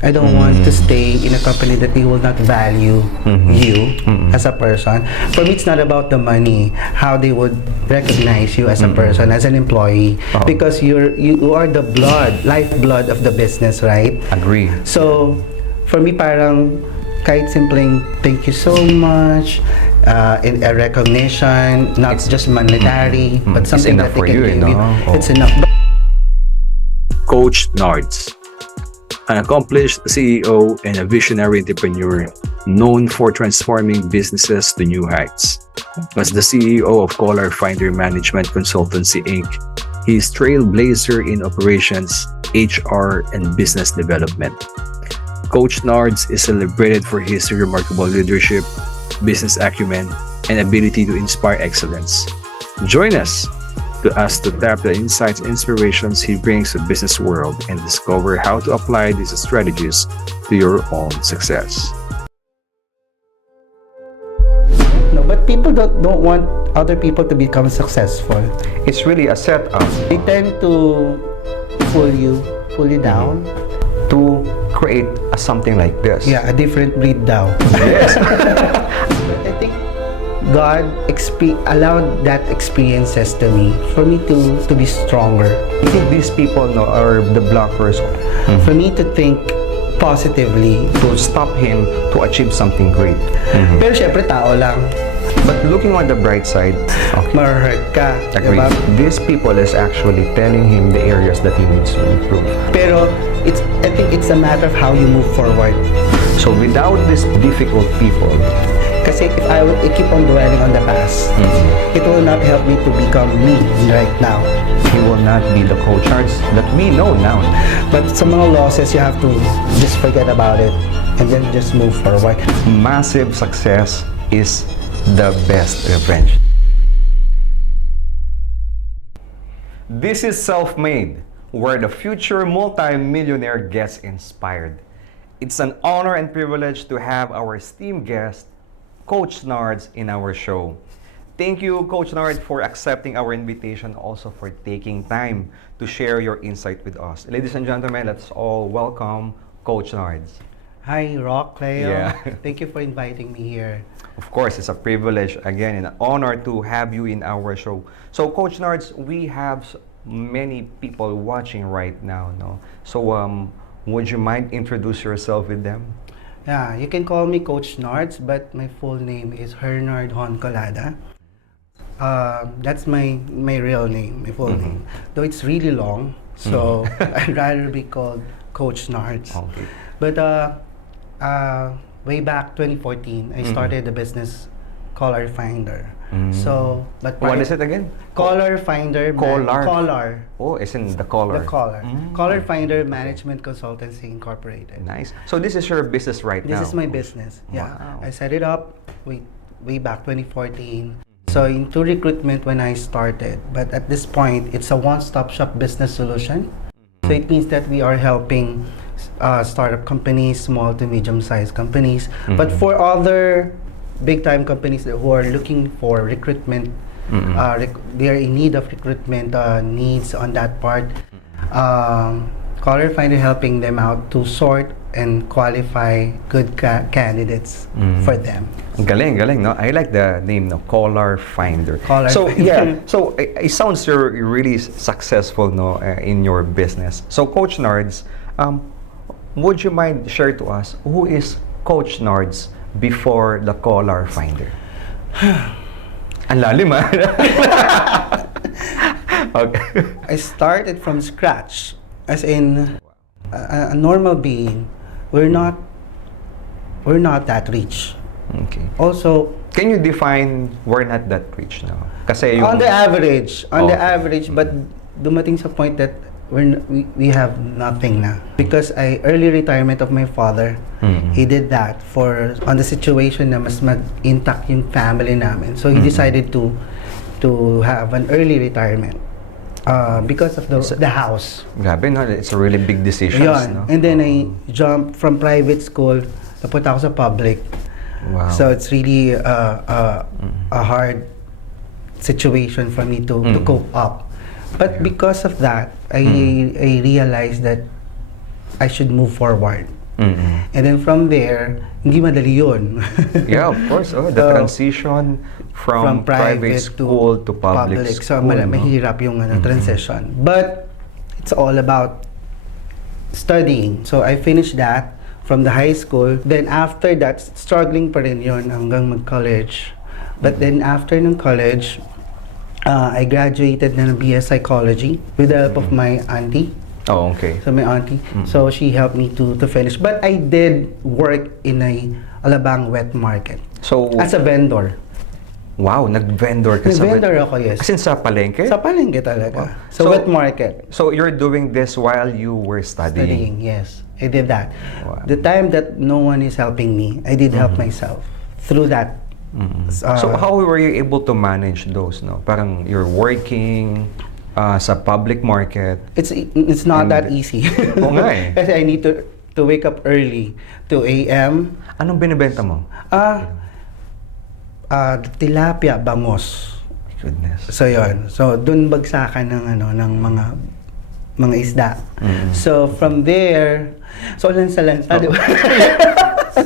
I don't want to stay in a company that they will not value you as a person. For me, it's not about the money, how they would recognize you as a person, as an employee, because you are the lifeblood of the business, right? Agree. So, for me, parang kahit simpleng thank you so much, in a recognition, not just monetary, but something that they can give you. It's enough. Coach Nards, an accomplished CEO and a visionary entrepreneur known for transforming businesses to new heights. As the CEO of Collar Finder Management Consultancy Inc., he is trailblazer in operations, HR, and business development. Coach Nards is celebrated for his remarkable leadership, business acumen, and ability to inspire excellence. Join us to tap the insights and inspirations he brings to the business world and discover how to apply these strategies to your own success. No, but people don't want other people to become successful. It's really a setup They tend to pull you down. to create something like this. Yeah, a different breed daw. Yes. I think God allowed that experiences to me for me to be stronger. I think these people are the blockers For me to think positively. to stop him to achieve something great. Pero syempre tao lang. But looking on the bright side, Ma-hurt ka. agree. Diba? These people is actually telling him the areas that he needs to improve. Pero I think it's a matter of how you move forward. So without these difficult people, Kasi if I keep on dwelling on the past, it will not help me to become me right now. he will not be the Coach Nards that we know now. But sa mga losses, you have to just forget about it and then just move forward. Massive success is the best revenge. This is Self-Made, where the future multi-millionaire gets inspired. It's an honor and privilege to have our esteemed guest, Coach Nards, in our show. Thank you, Coach Nards, for accepting our invitation, also for taking time to share your insight with us. Ladies and gentlemen, let's all welcome Coach Nards. Hi, Roq Cleo. Yeah. Thank you for inviting me here. Of course, it's a privilege, again, and an honor to have you in our show. So, Coach Nards, we have many people watching right now, no? So, would you mind introduce yourself with them? Yeah, you can call me Coach Nards, but my full name is Hernard Honcolada. That's my real name, my full name. Though it's really long, so I'd rather be called Coach Nards. Okay. But way back 2014, I started the business Collar Finder. So, but What is it again? Collar Finder. Collar. Collar. Oh, it's in the collar. The Collar. Collar Finder Management Consultancy Incorporated. Nice. So this is your business right now? This is my business. Yeah. Wow. I set it up way back 2014. So into recruitment when I started, but at this point, it's a one-stop shop business solution. So it means that we are helping startup companies, small to medium-sized companies, but for other big-time companies who are looking for recruitment, they are in need of recruitment needs on that part. Collar Finder helping them out to sort and qualify good candidates for them. Galing, no? I like the name, no? Collar Finder. Collar so, Finder. yeah. So, it sounds you're really successful, no, in your business. So, Coach Nards, would you mind share to us who is Coach Nards before the Collar Finder? Ang lalim, Okay. I started from scratch, as in a normal being. We're not that rich. Okay. Also, Can you define we're not that rich now? Kasi yung... on the average, Okay. but dumating sa point that we have nothing na. Because early retirement of my father, he did that on the situation na mas mag-intact yung family namin. So he decided to have an early retirement because of the house. Grabe, no? It's a really big decision. Yun. No? And then I jumped from private school, napunta ako sa public. Wow. So it's really a hard situation for me to cope up. But because of that, I realized that I should move forward. And then from there, hindi madali yun. Yeah, of course. Oh, the transition from private school to public So, school. No? mahirap yung transition. But it's all about studying. So, I finished that from the high school. Then after that, struggling pa rin yun hanggang mag-college. But then after ng college, I graduated na ng BS Psychology with the help of my auntie. Oh, okay. So my auntie. So she helped me to finish. But I did work in a Alabang wet market So, as a vendor. wow, nag-vendor ka Nag-vendor ako, yes. As in sa palengke? Sa palengke talaga. So, So- wet market. So, you're doing this while you were studying? Yes. I did that. Wow. The time that no one is helping me, I did help myself through that. So, how were you able to manage those, no? Parang you're working sa public market. It's not And- that easy. Oo nga eh. Kasi I need to wake up early, 2 a.m. Anong binibenta mo? Tilapia, bangos. Goodness. So yon. So doon bagsakan ng mga isda. So from there, so lansa-lansa, di ba?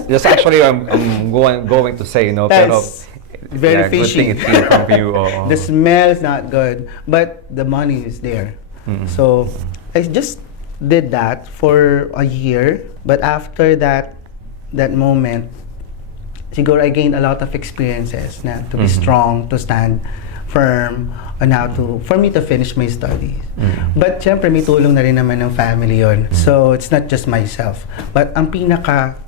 Just actually, I'm going to say, no? Pero, That's very good thing fishy. it came from you. Oo. The smell is not good, but the money is there. So I just did that for a year, but after that moment, siguro I gained a lot of experiences na to be strong, to stand firm on how to, for me to finish my studies. But syempre may tulong na rin naman ng family yon. So it's not just myself. But ang pinaka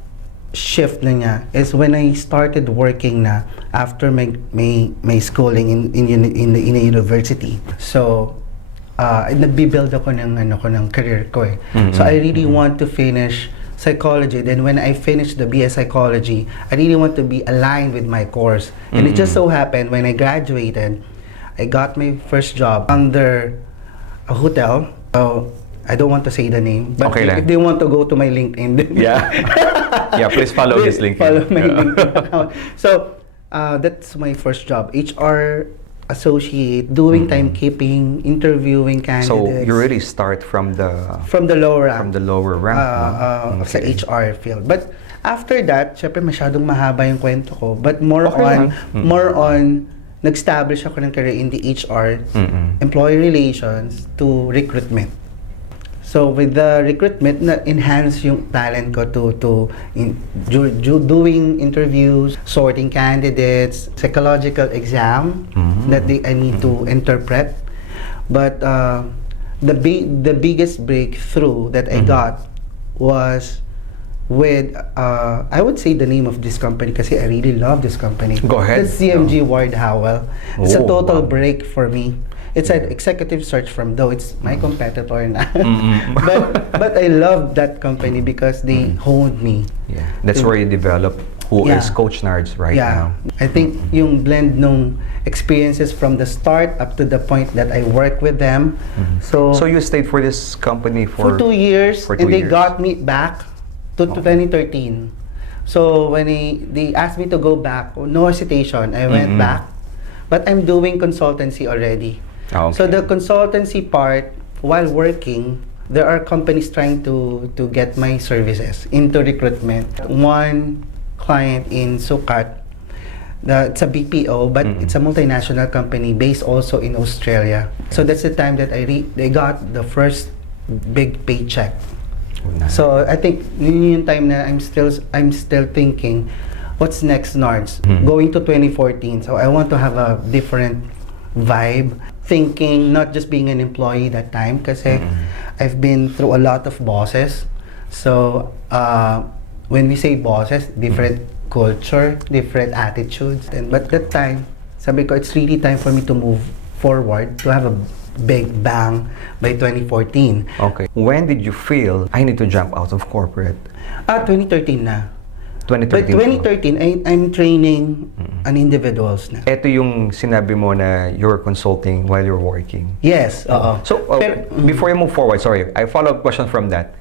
shift na niya is when I started working na after my schooling in a university. So nagbi-build ako ng career ko eh. So I really want to finish psychology. Then when I finished the BS Psychology, I really want to be aligned with my course. And it just so happened when I graduated, I got my first job under a hotel. So I don't want to say the name, but Okay lang. if they want to go to my LinkedIn, then Yeah. Yeah, please follow his link. follow my LinkedIn account. So that's my first job, HR associate, doing timekeeping, interviewing candidates. So, you really start from the lower rank. from the lower rank, no? Sa Okay. HR field. But after that, syempre masyadong mahaba yung kwento ko. But more Okay on nag-establish ako ng career in the HR, employee relations to recruitment. So with the recruitment, na-enhance yung talent ko doing interviews, sorting candidates, psychological exam that I need to interpret. But the biggest breakthrough that I got was with, I would say the name of this company kasi I really love this company. Go ahead. It's CMG Ward Howell. It's a Oh, total wow. break for me. It's an executive search firm, though it's my competitor na. but I love that company because they honed me. Yeah. That's where you develop who Yeah. is Coach Nards right now. I think yung blend nung experiences from the start up to the point that I work with them. So So, you stayed for this company for 2 years, for and 2 they years. got me back to 2013. So when they asked me to go back, no hesitation, I went back. But I'm doing consultancy already. Ah, okay. So the consultancy part, while working, there are companies trying to get my services into recruitment. One client in Sukat, it's a BPO, but it's a multinational company based also in Australia. So that's the time that they got the first big paycheck. Oh, nice. So I think yun yung time na I'm still thinking, what's next, Nards? Going to 2014. So I want to have a different vibe, thinking, not just being an employee that time, kasi I've been through a lot of bosses. So when we say bosses, different culture, different attitudes. But that time, sabi ko, it's really time for me to move forward, to have a big bang by 2014. Okay. When did you feel I need to jump out of corporate? 2013 na. 2013. But 2013, I'm training an individuals na. Ito yung sinabi mo na you're consulting while you're working. Yes, oo. So, before you move forward, sorry, I follow-up question from that.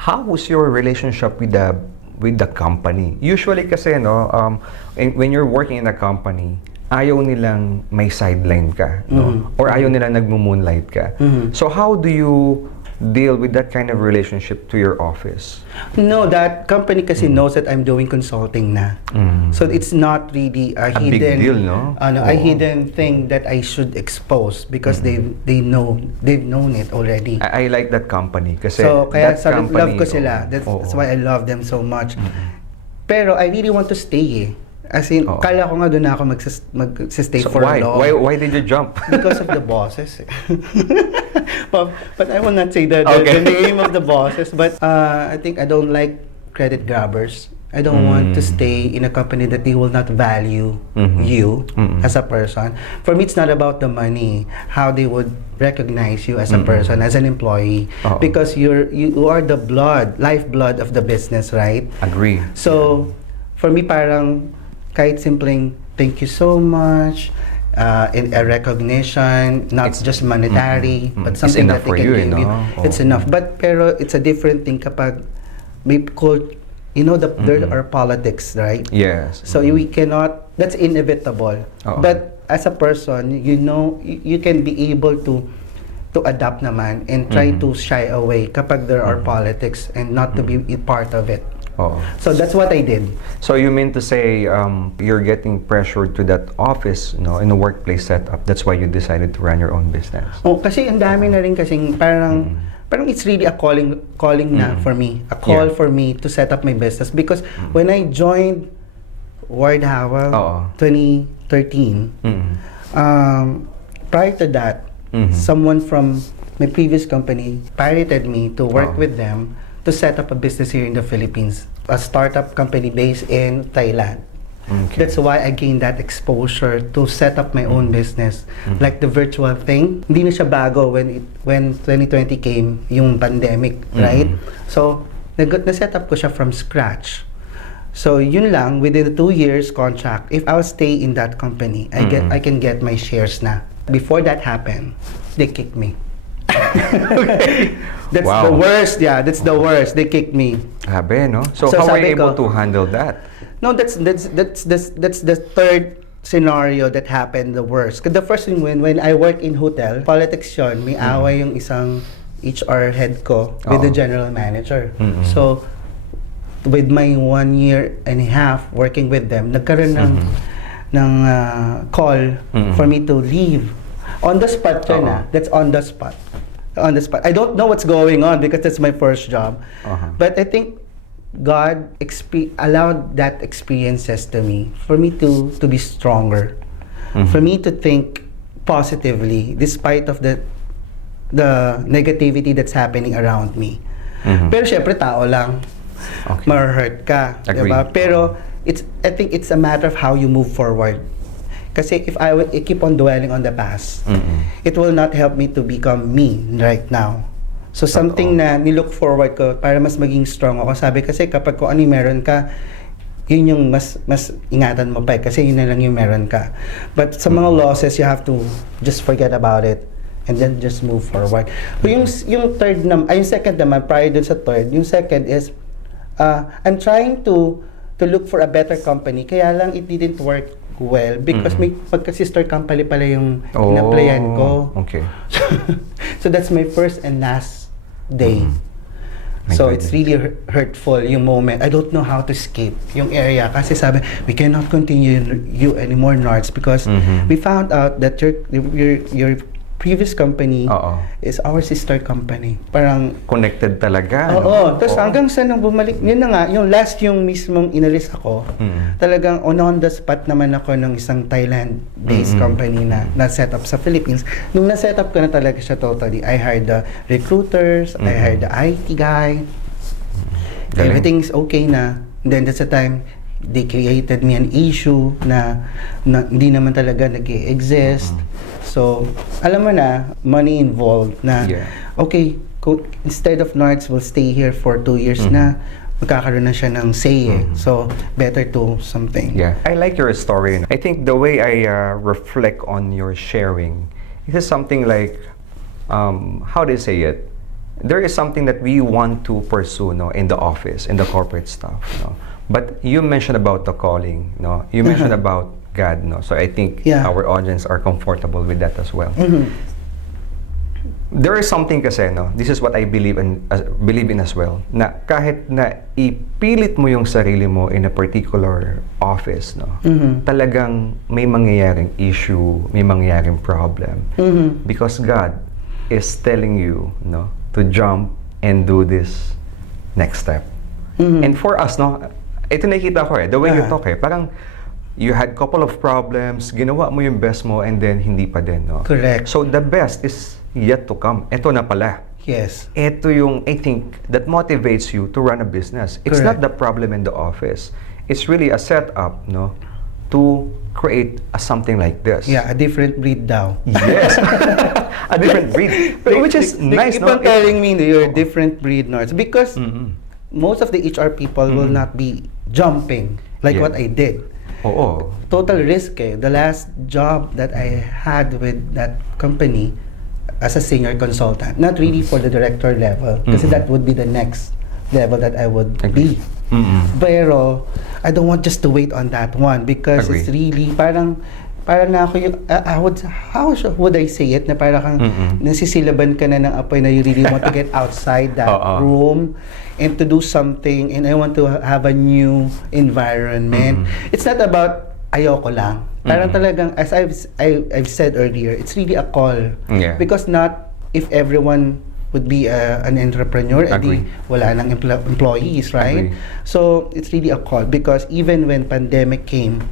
How was your relationship with the company? Usually kasi, no, when you're working in a company, ayaw nilang may sideline ka, no? Or ayaw nilang nagmo-moonlight ka. So, how do you deal with that kind of relationship to your office? No, that company kasi knows that I'm doing consulting na. So it's not really a A big hidden deal, no? a Oo. hidden thing that I should expose because they've known it already. I like that company kasi So kaya that sabi, company, love ko sila. oo. That's Oo. why I love them so much. Pero I really want to stay eh. As in, Oo. kala ko nga doon na ako mag-stay So for why? long. Why did you jump? Because of the bosses. but I will not say the Okay. name of the bosses. But I think I don't like credit grabbers. I don't want to stay in a company that they will not value you as a person. For me, it's not about the money, how they would recognize you as a person, as an employee. Oo. Because you are the lifeblood of the business, right? Agree. So, for me, parang kahit simpleng thank you so much, in a recognition, not just monetary, but It's something enough that they for can you, give no? you. It's Oo. enough. Pero it's a different thing kapag may there are politics, right? Yes. So we cannot, that's inevitable. Oo. But as a person, you can be able to adapt naman and try to shy away kapag there are politics and not to be a part of it. Oo. So that's what I did. So you mean to say you're getting pressured to that office, in a workplace setup. That's why you decided to run your own business. Oh, kasi ang dami na rin kasing parang it's really a calling na for me. A call Yeah. for me to set up my business because when I joined Ward Howell Oo. 2013, prior to that, someone from my previous company pirated me to work Oo. with them to set up a business here in the Philippines, a startup company based in Thailand. Okay. That's why I gained that exposure to set up my own business. Like the virtual thing, hindi na siya bago when 2020 came, yung pandemic, right? So, na-set up ko siya from scratch. So, yun lang, within the 2 years contract, if I'll stay in that company, I can get my shares na. Before that happened, they kicked me. That's Wow. the worst, yeah, that's the worst. They kicked me. Grabe, no? So, So how were you sabi able ko- to handle that? No, that's the third scenario that happened the worst. 'Cause the first thing when I work in hotel, politics yun, may away yung isang HR head ko with the Oo. general manager. So, with my 1 year and a half working with them, nagkaroon ng call for me to leave. On the spot yun Oo. That's on the spot. On the spot. I don't know what's going on because that's my first job. But I think God allowed that experiences to me for me to be stronger, for me to think positively despite of the negativity that's happening around me. Pero syempre tao lang, Okay. ma-hurt ka, Agree. diba? Pero I think it's a matter of how you move forward. Kasi if I keep on dwelling on the past, it will not help me to become me right now. So something na nilook forward ko para mas maging strong ako. Sabi kasi kapag kung ano yung meron ka, yun yung mas ingatan mo pa kasi yun na lang yung meron ka. But sa mga losses, you have to just forget about it and then just move forward. So yung second naman, prior dun sa third, yung second is, I'm trying to look for a better company. Kaya lang it didn't work well because may pagka-sister company pala yung in-applyan ko. Okay. So that's my first and last day. So it's really hurtful yung moment. I don't know how to escape yung area kasi sabi, we cannot continue you anymore, Nards, because we found out that your previous company Oo. is our sister company. Parang Connected talaga, no? oo. Tapos Oo. hanggang sa nang bumalik, yun na nga, yung last yung mismong inalis ako, talagang on the spot naman ako ng isang Thailand-based company na set up sa Philippines. Nung na-set up ko na talaga siya totally, I hired the recruiters, I hired the IT guy, Galing. everything's okay na. And then that's the time, they created me an issue na hindi naman talaga nag-exist. So, alam mo na, money involved na, Yeah. okay, instead of Nards will stay here for 2 years na, magkakaroon na siya ng say So, better to something. Yeah, I like your story. I think the way I reflect on your sharing, it is something like, how do you say it? There is something that we want to pursue, in the office, in the corporate stuff, But you mentioned about the calling, You mentioned about God, So I think Yeah. our audience are comfortable with that as well. There is something kasi, no, this is what I believe in as well, na kahit na ipilit mo yung sarili mo in a particular office, no, talagang may mangyayaring issue, may mangyayaring problem. Because God is telling you, no, to jump and do this next step. And for us, no, ito nakikita ko the way you talk parang you had couple of problems, ginawa mo yung best mo, and then hindi pa din, no? Correct. So the best is yet to come. Ito na pala. Yes. Ito yung, I think, that motivates you to run a business. It's not the problem in the office. It's really a setup, no, to create something like this. Yeah, a different breed daw. Yes. A different breed. Which is nice, Keep no? on telling me that you're a different breed, Nards, because most of the HR people will not be jumping like what I did. Oo. Total risk The last job that I had with that company as a senior consultant, not really for the director level, kasi that would be the next level that I would be. Pero I don't want just to wait on that one because it's really parang na ako yung how would I say it, na parang kang nasisilaban ka na ng apoy na you really want to get outside that room and to do something, and I want to have a new environment. It's not about ayoko lang. Parang talagang, as I've said earlier, it's really a call. Yeah. Because not if everyone would be an entrepreneur, edi wala nang employees, right? Agree. So it's really a call because even when pandemic came,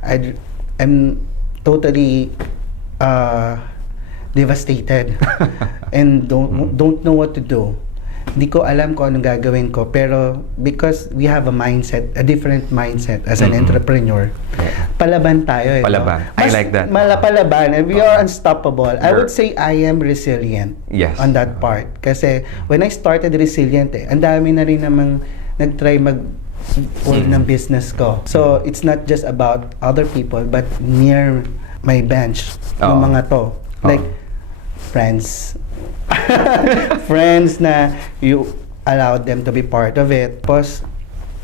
I'm totally devastated and don't know what to do. Hindi ko alam kung anong gagawin ko, pero because we have a different mindset as an entrepreneur, palaban tayo. Palaban. I like that. Palaban. And we are unstoppable. I would say I am resilient on that part. Kasi when I started resilient, ang dami na rin namang nag-try mag-pull ng business ko. So, it's not just about other people, but near my bench, yung mga to. Like, friends. Friends na you allowed them to be part of it. Tapos,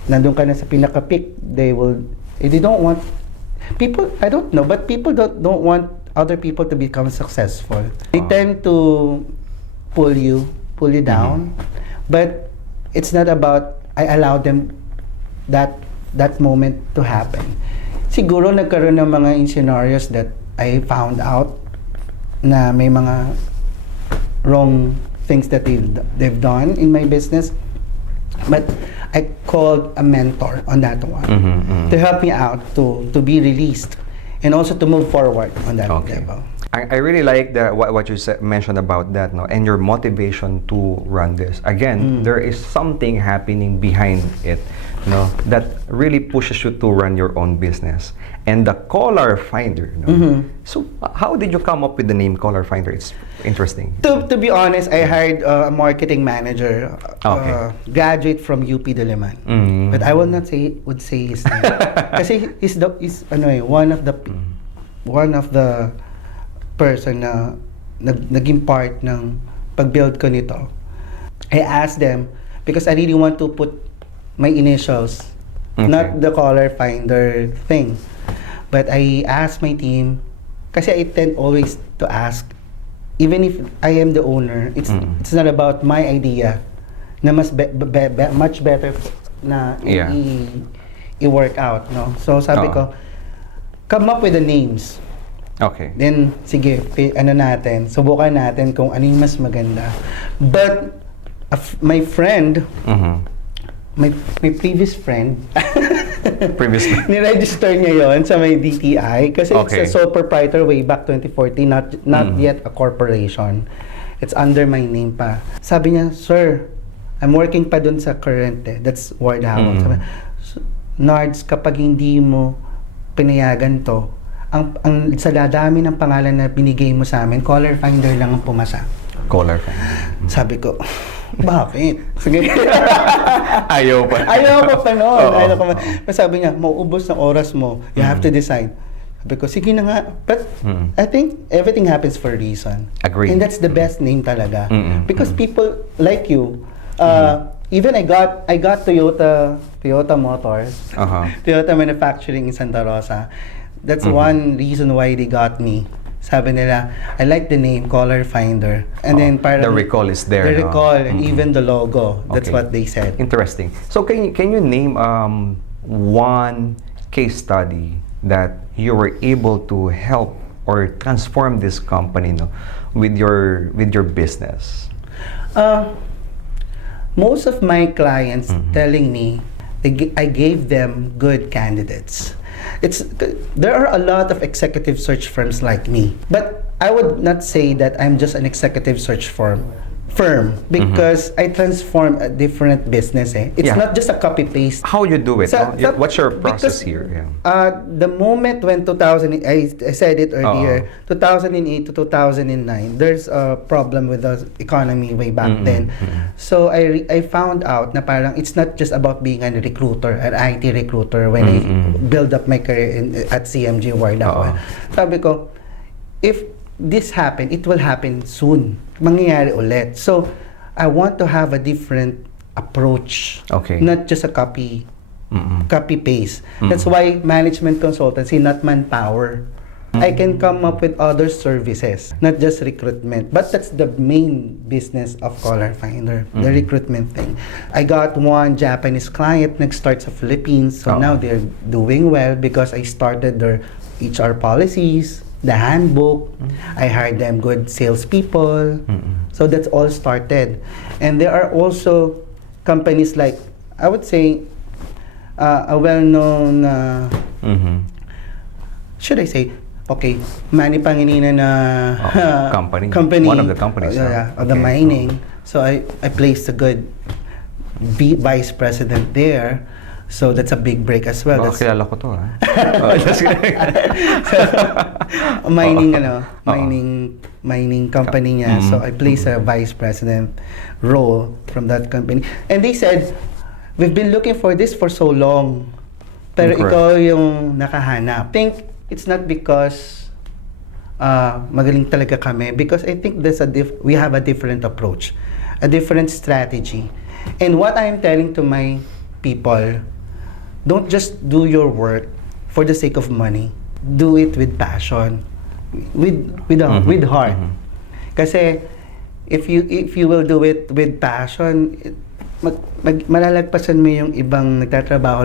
nandun ka na sa pinaka-peak, they don't want people, I don't know, but people don't want other people to become successful. They tend to pull you down, but it's not about I allow them that moment to happen. Siguro nagkaroon ng mga scenarios that I found out na may mga wrong things that they've done in my business, but I called a mentor on that one to help me out to be released and also to move forward on that level. I really like what you mentioned about that, no, and your motivation to run this. Again, there is something happening behind it, no, that really pushes you to run your own business. And the caller finder, no. So, how did you come up with the name caller finder? It's interesting. To be honest, I hired a marketing manager, graduate from UP Diliman, but I will not say his name kasi he's one of the person na naging part ng pag-build ko nito. I asked them because I really want to put my initials, not the caller finder thing. But I asked my team, kasi I tend always to ask, even if I am the owner, it's not about my idea na much better na i-work out, no? So sabi ko, come up with the names. Okay. Then, sige, subukan natin kung ano yung mas maganda. But, my friend, my previous friend, niregister niya yon sa may DTI kasi it's a sole proprietor way back 2014, not yet a corporation. It's under my name pa. Sabi niya, sir, I'm working pa dun sa current that's word hawak. Sabi, Nards, kapag hindi mo pinayagan to, ang sa dadami ng pangalan na binigay mo sa amin, caller finder lang ang pumasa. Caller finder. Sabi ko, bakit? Sige. Ayaw pa. Ayaw pa noon. Sabi niya, mauubos ng oras mo. You have to decide. Sabi ko, sige na nga. But I think everything happens for a reason. Agree. And that's the best name talaga. Because people like you, even I got Toyota Motors, Toyota Manufacturing in Santa Rosa. That's one reason why they got me sabi nila, I like the name, Caller Finder. And then parang... The recall is there. The no? recall and even the logo. That's Okay. what they said. Interesting. So can you name one case study that you were able to help or transform this company, no, with your business? Most of my clients telling me I gave them good candidates. There are a lot of executive search firms like me, but I would not say that I'm just an executive search firm because I transform a different business. It's Yeah. not just a copy paste. How you do it? Sa- no? sa- What's your process because, here? Yeah. The moment when 2000, I said it earlier, 2008 to 2009, there's a problem with the economy way back then. So I found out na parang it's not just about being a recruiter, an IT recruiter when I build up my career at CMG Ward ako. Sabi ko, if this happen, it will happen soon. Mangyayari ulit. So, I want to have a different approach. Okay. Not just a copy paste. That's why management consultancy, not manpower. I can come up with other services, not just recruitment. But that's the main business of Caller Finder, the recruitment thing. I got one Japanese client nag-start sa Philippines. So now they're doing well because I started their HR policies, the handbook. I hired them good salespeople. So that's all started. And there are also companies like, I would say, a well-known, should I say, okay, Manny Pangilinan na company. One of the companies. of the mining. So I placed a good vice president there. So that's a big break as well. Baka That's kilala ko to, just kidding. mining company niya. So I placed a vice president role from that company. And they said, we've been looking for this for so long. Pero ikaw yung nakahanap. I think it's not because magaling talaga kami. Because I think we have a different approach. A different strategy. And what I'm telling to my people, don't just do your work for the sake of money. Do it with passion, with heart. Kasi if you will do it with passion, malalagpasan mo yung ibang nagtatrabaho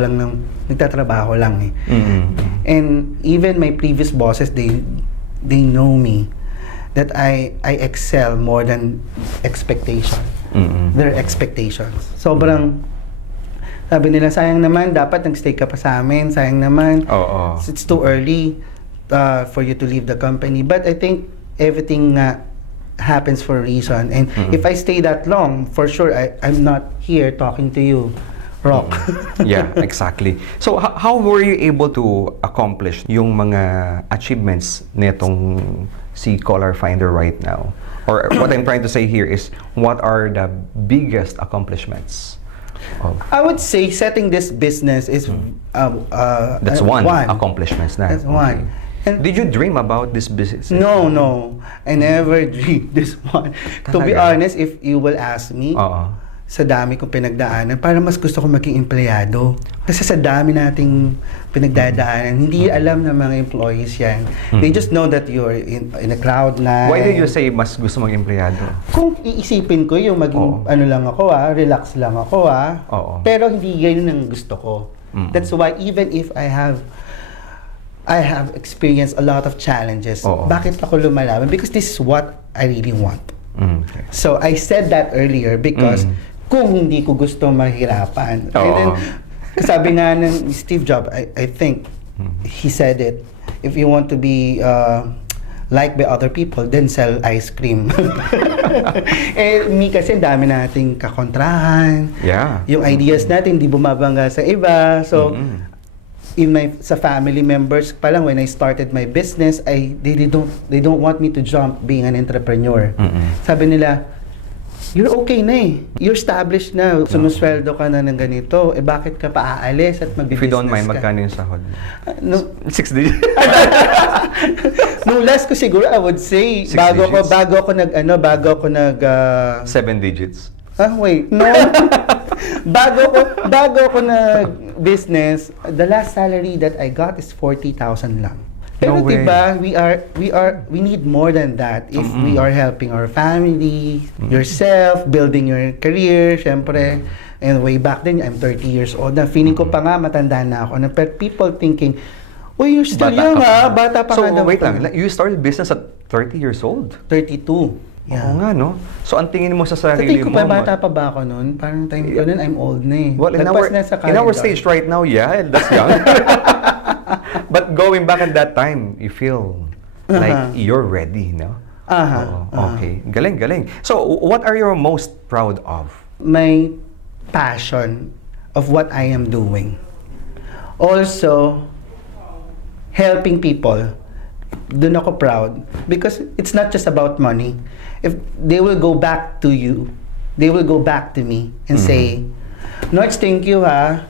lang eh. And even my previous bosses, they know me that I excel more than expectation. Their expectations. Sobrang sabi nila, sayang naman, dapat nag-stay ka pa sa amin. Sayang naman. It's too early for you to leave the company. But I think everything happens for a reason. And if I stay that long, for sure, I'm not here talking to you, Roq. Yeah, exactly. So, how were you able to accomplish yung mga achievements netong si Caller Finder right now? Or what I'm trying to say here is, what are the biggest accomplishments? I would say setting this business is that's one accomplishment. That's one. And did you dream about this business? No. I never dreamed this one. To be honest, if you will ask me, sa dami kong pinagdaanan, parang mas gusto ko maging empleyado. Kasi sa dami nating pinagdadaanan, hindi alam ng mga employees yan. They just know that you're in a crowd na... Why did you say mas gusto maging empleyado? Kung iisipin ko yung maging ano lang ako relax lang ako pero hindi ganun ang gusto ko. That's why even if I have experienced a lot of challenges, bakit ako lumalaban? Because this is what I really want. Okay. So I said that earlier because kung hindi ko gusto mahirapan. And then, sabi nga ng Steve Jobs, I think, he said it, if you want to be liked by other people, then sell ice cream. Me kasi dami nating kakontrahan. Yeah. Yung ideas natin, di bumabangga sa iba. So, sa family members pa lang, when I started my business, they don't want me to jump being an entrepreneur. Sabi nila, you're okay na eh. You're established na. Sumusweldo ka na ng ganito. Bakit ka pa aalis at magbibusiness ka? If you don't mind, magkano yung sahod? 6 digits? Nung last ko siguro, I would say, bago ako nag 7 digits. Wait. No. bago ako nag-business, the last salary that I got is 40,000 lang. Pero No way. diba, we need more than that. If we are helping our family, yourself, building your career, syempre. And way back then, I'm 30 years old na. Feeling ko pa nga, matanda na ako. But people thinking, uy, you're still young ha, bata pa So, nga daw. wait lang. You started business at 30 years old? 32. Yeah. Oo nga, no? So, ang tingin mo sa Sa sarili tingin ko mo... pa, bata pa ba ako noon? Parang time ko noon, I'm old na eh. Well, in Lagpas na sa our college stage right now, yeah, that's young. But going back at that time, you feel like you're ready, no? Oo, okay. Galing, galing. So, what are you most proud of? My passion of what I am doing. Also, helping people. Doon ako proud because it's not just about money. If they will go back to you, they will go back to me and say, Nards, thank you ha.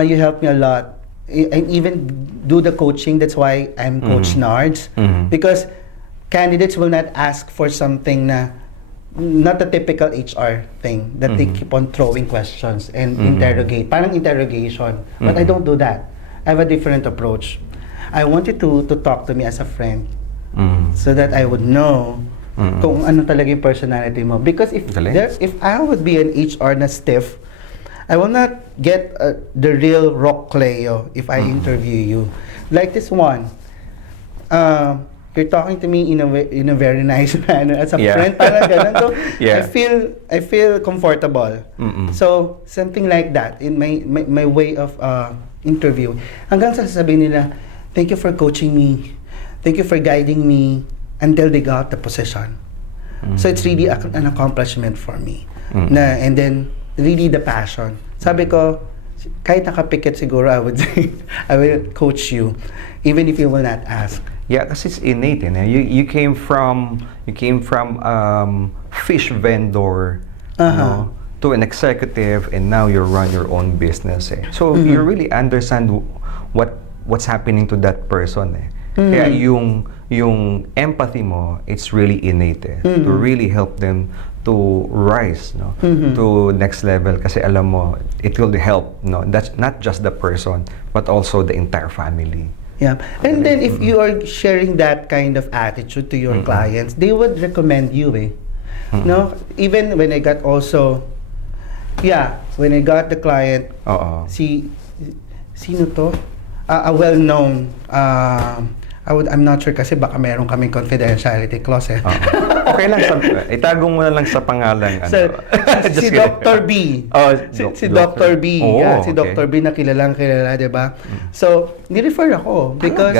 You helped me a lot. I even do the coaching. That's why I'm Coach Nards. Because candidates will not ask for something na not the typical HR thing that they keep on throwing questions and interrogate. Parang interrogation. But I don't do that. I have a different approach. I want you to talk to me as a friend so that I would know kung ano talaga yung personality mo. Because if I would be an HR na stiff, I will not get the real Roq Cleo if I interview you. Like this one. You're talking to me in a very nice manner as a friend, parang ganun. So I feel comfortable. So something like that in my way of interview. Hanggang sasabihin nila, thank you for coaching me. Thank you for guiding me until they got the position. So it's really an accomplishment for me. And then really the passion. Sabi ko, kahit nakapikit siguro, I would say, I will coach you, even if you will not ask. Yeah, because it's innate. You came from fish vendor, no, to an executive, and now you run your own business. So you really understand what's happening to that person. Kaya yung empathy mo, it's really innate. To really help them to rise, no, to next level. Kasi alam mo, it will help, no, that's not just the person, but also the entire family. Yeah. And then if you are sharing that kind of attitude to your clients, they would recommend you No? Even when I got also when I got the client, sino to? A well-known I'm not sure kasi baka meron kaming confidentiality clause Okay lang, itago mo na lang sa pangalan. Si Dr. B. Si Dr. B. Si Dr. B na kilala, diba? So, ni-refer ako because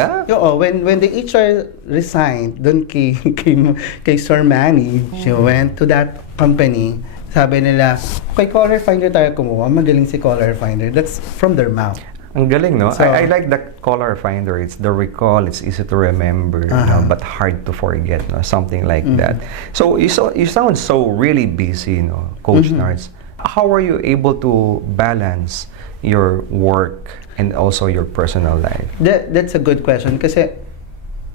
when the HR resigned doon kay Sir Manny, she went to that company. Sabi nila, okay, caller finder tayo kumuha. Magaling si caller finder. That's from their mouth. Ang galing, no? So, I like the caller finder. It's the recall. It's easy to remember, but hard to forget, no? Something like that. So you sound so really busy, no, Coach Nards. How are you able to balance your work and also your personal life? That's a good question. Kasi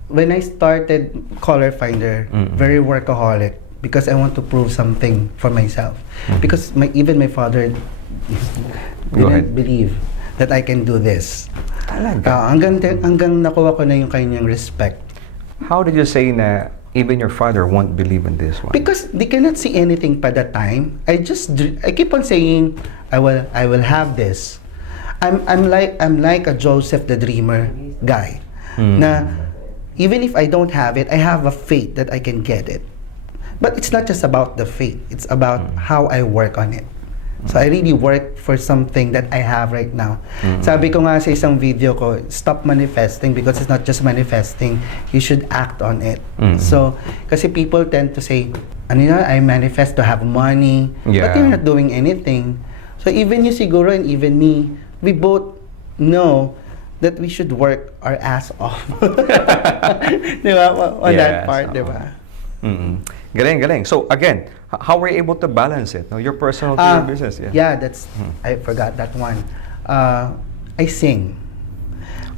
when I started caller finder, very workaholic because I want to prove something for myself. Because even my father didn't believe that I can do this. Talaga? Hanggang nakuha ko na yung kanyang respect. How did you say na even your father won't believe in this one? Because they cannot see anything pa that time. I keep on saying I will have this. I'm like a Joseph the Dreamer guy. Na even if I don't have it, I have a faith that I can get it. But it's not just about the faith. It's about how I work on it. So I really work for something that I have right now. Sabi ko nga sa isang video ko, stop manifesting because it's not just manifesting. You should act on it. So, kasi people tend to say, I manifest to have money, but you're not doing anything. So even you siguro and even me, we both know that we should work our ass off. Di ba? On that part, di ba? Galing. So again, how were you able to balance it? No, your personal to your business. That's I forgot that one. I sing.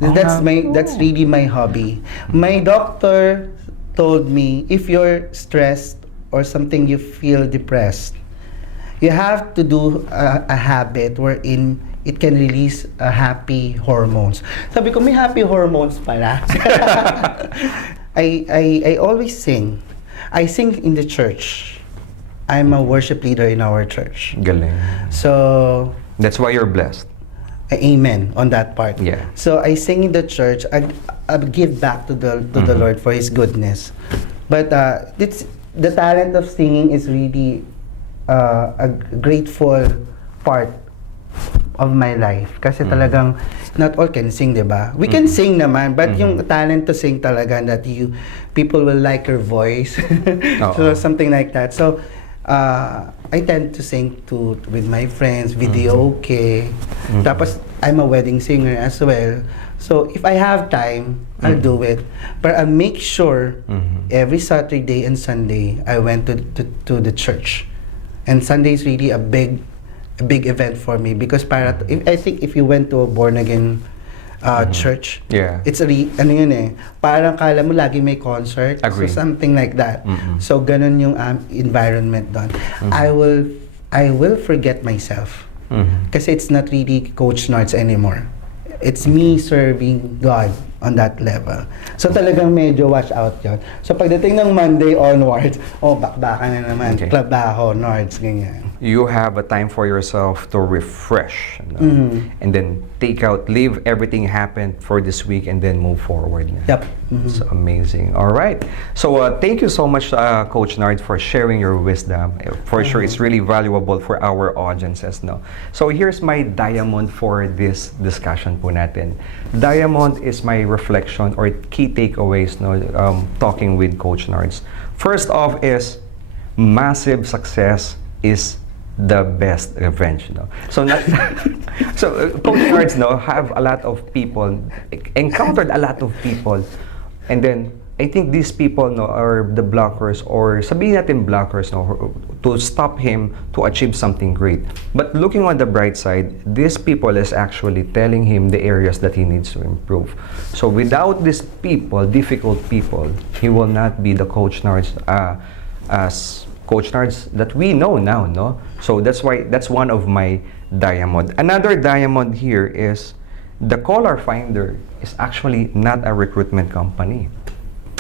That's really my hobby. My doctor told me if you're stressed or something you feel depressed, you have to do a habit wherein it can release happy hormones. Sabi ko, may happy hormones pala. I always sing. I sing in the church. I'm a worship leader in our church. Galing. So, That's why you're blessed. amen on that part. Yeah. So I sing in the church. I give back to the Lord for His goodness. But it's the talent of singing is really a grateful part of my life. Kasi talagang not all can sing, di ba? We can sing naman, but yung talent to sing talaga that people will like your voice. So something like that. So I tend to sing with my friends, videoke. Tapos I'm a wedding singer as well. So if I have time, I'll do it. But I make sure every Saturday and Sunday I went to the church. And Sunday is really a big event for me because I think if you went to a born again church, it's ano yun eh, parang kala mo lagi may concert. Agree. So something like that. So ganun yung environment doon. I will forget myself. Kasi it's not really Coach Nards anymore. It's me serving God on that level. So talagang medyo watch out yun. So pagdating ng Monday onwards, bakbaka na naman, trabaho, Nards, ganyan. You have a time for yourself to refresh, you know? And then leave everything happened for this week and then move forward. Yep. It's amazing. All right. So thank you so much, Coach Nards, for sharing your wisdom. For sure, it's really valuable for our audiences. No? So here's my diamond for this discussion po natin. Diamond is my reflection or key takeaways talking with Coach Nards. First off is massive success is the best revenge, so Coach Nards have a lot of people encountered a lot of people, and then I think these people are the blockers, or sabihin natin blockers, to stop him to achieve something great. But looking on the bright side, these people is actually telling him the areas that he needs to improve. So without these people, difficult people, he will not be the Coach Nards as Coach Nards that we know now, no? So that's one of my diamond. Another diamond here is the Caller Finder is actually not a recruitment company.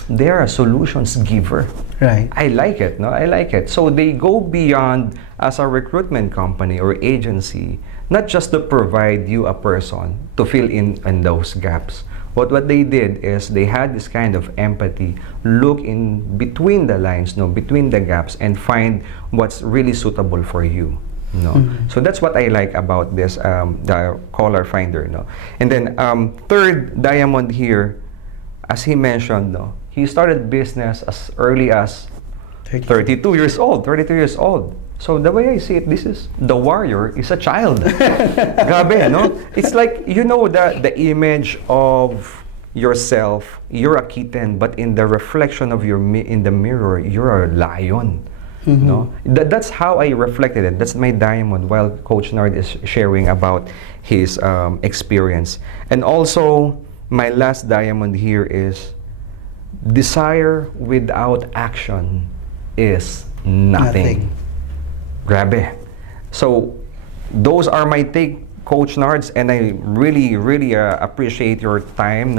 They are a solutions giver. Right. I like it, no? I like it. So they go beyond as a recruitment company or agency, not just to provide you a person to fill in those gaps. But what they did is they had this kind of empathy, look in between the lines, between the gaps, and find what's really suitable for you. So that's what I like about this the Caller Finder. And then third diamond here, as he mentioned, he started business as early as 32 years old. So the way I see it, this is the warrior is a child. Grabe, no? It's like, the image of yourself, you're a kitten, but in the reflection of in the mirror, you're a lion. No? That's how I reflected it. That's my diamond while Coach Nard is sharing about his experience. And also, my last diamond here is desire without action is nothing. Grabe. So, those are my take, Coach Nards, and I really, really appreciate your time,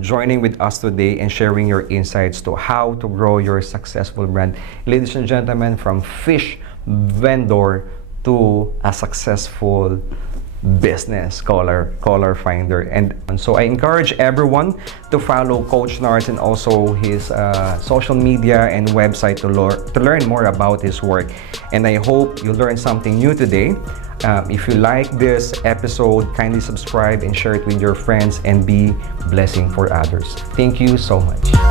joining with us today and sharing your insights to how to grow your successful brand. Ladies and gentlemen, from fish vendor to a successful business caller finder. And so I encourage everyone to follow Coach Nards and also his social media and website to learn more about his work. And I hope you learned something new today. If you like this episode, kindly subscribe and share it with your friends and be blessing for others. Thank you so much.